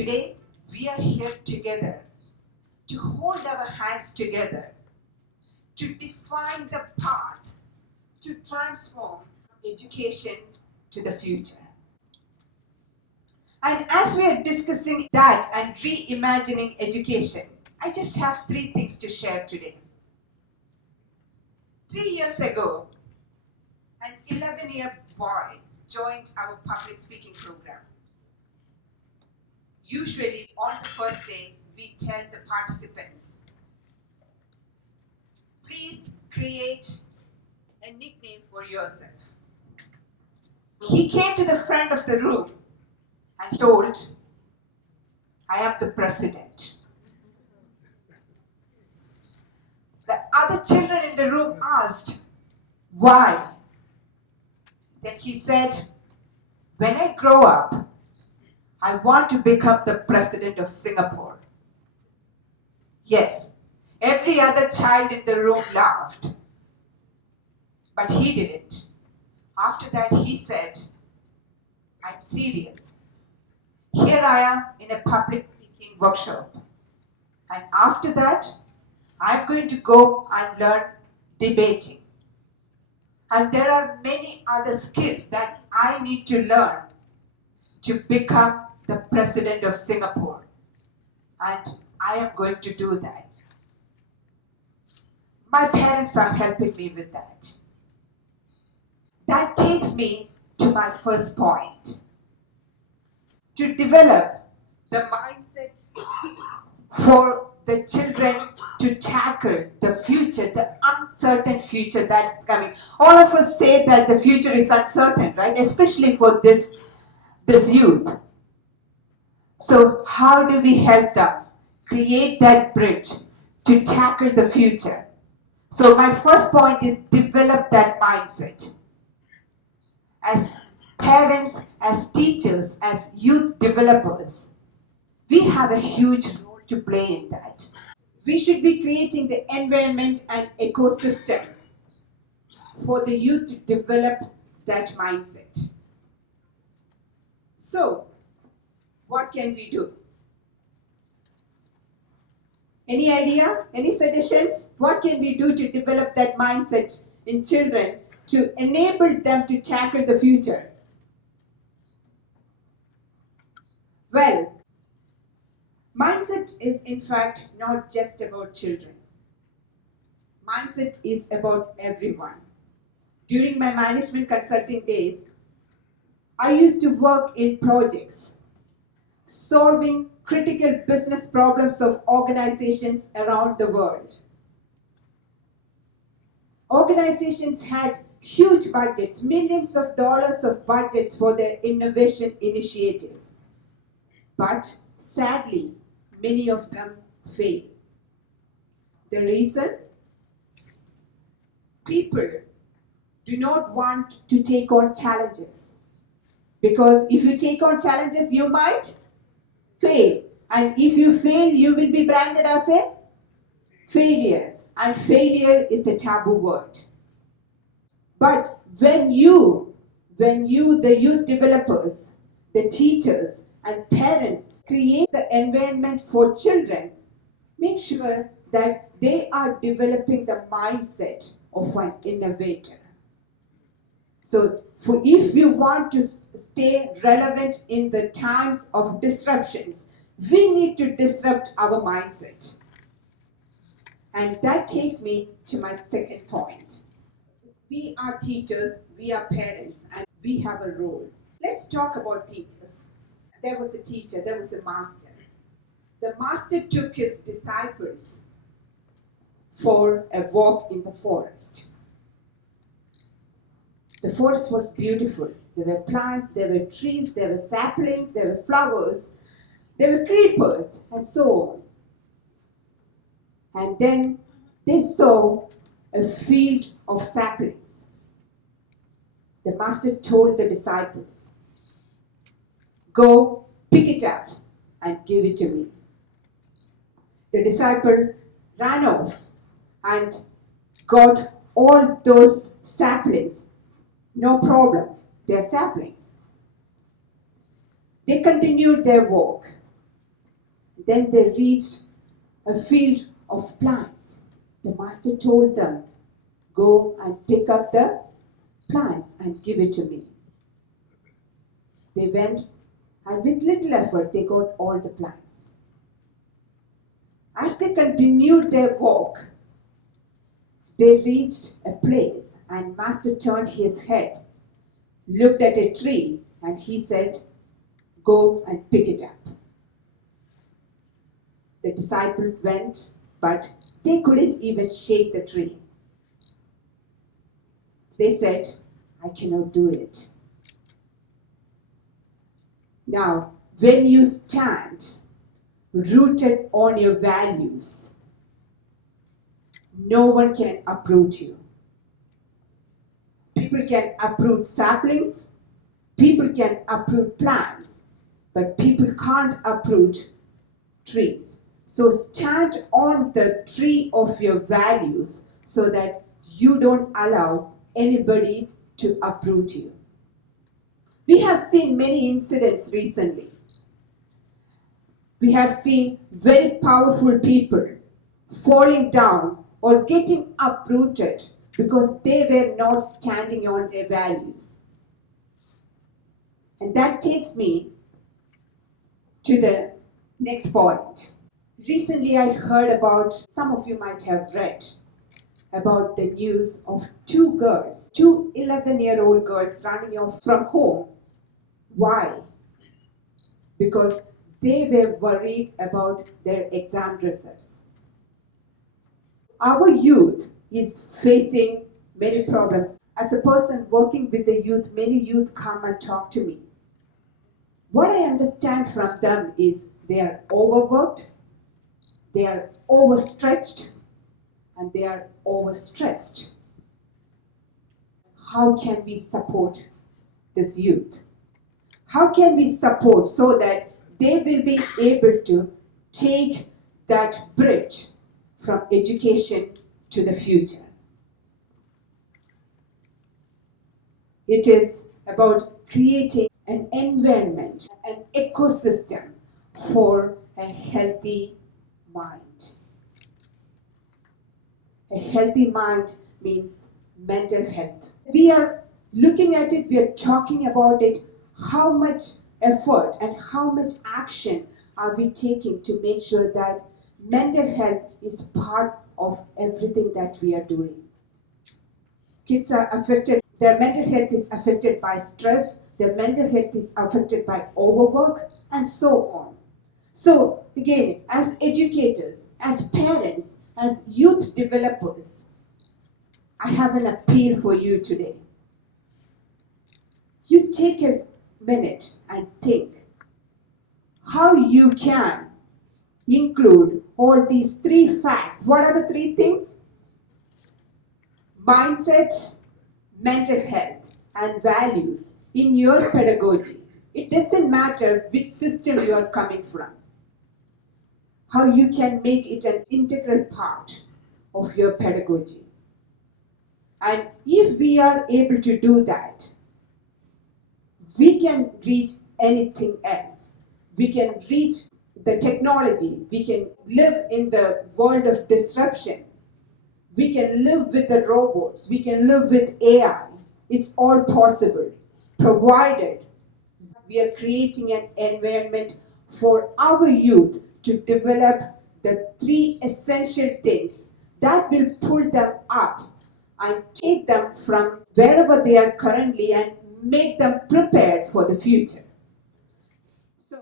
today we are here together to hold our hands together, to define the path, to transform education to the future. And as we are discussing that and reimagining education, I just have 3 things to share today. 3 years ago, an 11-year boy joined our public speaking program. Usually, on the first day, we tell the participants, please create a nickname for yourself. He came to the front of the room and told, I am the president. The other children in the room asked, why? Then he said, when I grow up, I want to become the president of Singapore. Yes, every other child in the room laughed, but he didn't. After that, he said, I'm serious. Here I am in a public speaking workshop. And after that, I'm going to go and learn debating. And there are many other skills that I need to learn to become the president of Singapore. And I am going to do that. My parents are helping me with that. That takes me to my first point. To develop the mindset for the children to tackle the future, the uncertain future that's coming. All of us say that the future is uncertain, right? Especially for this youth. So how do we help them create that bridge to tackle the future? So my first point is develop that mindset. As parents, as teachers, as youth developers, we have a huge role to play in that. We should be creating the environment and ecosystem for the youth to develop that mindset. So, what can we do? Any idea? Any suggestions? What can we do to develop that mindset in children to enable them to tackle the future? Well, mindset is in fact not just about children. Mindset is about everyone. During my management consulting days, I used to work in projects, solving critical business problems of organizations around the world. Organizations had huge budgets, millions of dollars of budgets for their innovation initiatives. But sadly, many of them fail. The reason? People do not want to take on challenges. Because if you take on challenges, you might fail. And if you fail, you will be branded as a failure. And failure is a taboo word. But when you, the youth developers, the teachers and parents create the environment for children, make sure that they are developing the mindset of an innovator. So if you want to stay relevant in the times of disruptions, we need to disrupt our mindset. And that takes me to my second point. We are teachers, we are parents, and we have a role. Let's talk about teachers. There was a teacher, there was a master. The master took his disciples for a walk in the forest. The forest was beautiful. There were plants, there were trees, there were saplings, there were flowers, there were creepers, and so on. And then they saw a field of saplings. The master told the disciples, go pick it up and give it to me. The disciples ran off and got all those saplings. No problem, they're saplings. They continued their walk. Then they reached a field of plants. The master told them, go and pick up the plants and give it to me. They went, and with little effort, they got all the plants. As they continued their walk, they reached a place, and master turned his head, looked at a tree, and he said, go and pick it up. The disciples went, but they couldn't even shake the tree. They said, I cannot do it. Now, when you stand rooted on your values, no one can uproot you. People can uproot saplings, people can uproot plants, but people can't uproot trees. So stand on the tree of your values so that you don't allow anybody to uproot you. We have seen many incidents recently. We have seen very powerful people falling down or getting uprooted because they were not standing on their values. And that takes me to the next point. Recently, I heard about, some of you might have read, about the news of two 11-year-old girls running off from home. Why? Because they were worried about their exam results. Our youth is facing many problems. As a person working with the youth, many youth come and talk to me. What I understand from them is they are overworked, they are overstretched, and they are overstressed. How can we support this youth? How can we support so that they will be able to take that bridge from education to the future? It is about creating an environment, an ecosystem for a healthy mind. A healthy mind means mental health. We are looking at it, we are talking about it. How much effort and how much action are we taking to make sure that mental health is part of everything that we are doing? Kids are affected, their mental health is affected by stress, their mental health is affected by overwork, and so on. So, again, as educators, as parents, as youth developers, I have an appeal for you today. You take a minute and think how you can include all these three facts. What are the three things? Mindset, mental health, and values in your pedagogy. It doesn't matter which system you are coming from. How you can make it an integral part of your pedagogy. And if we are able to do that, we can reach anything else. We can reach the technology. We can live in the world of disruption. We can live with the robots. We can live with AI. It's all possible, provided we are creating an environment for our youth to develop the three essential things that will pull them up and take them from wherever they are currently and make them prepared for the future. So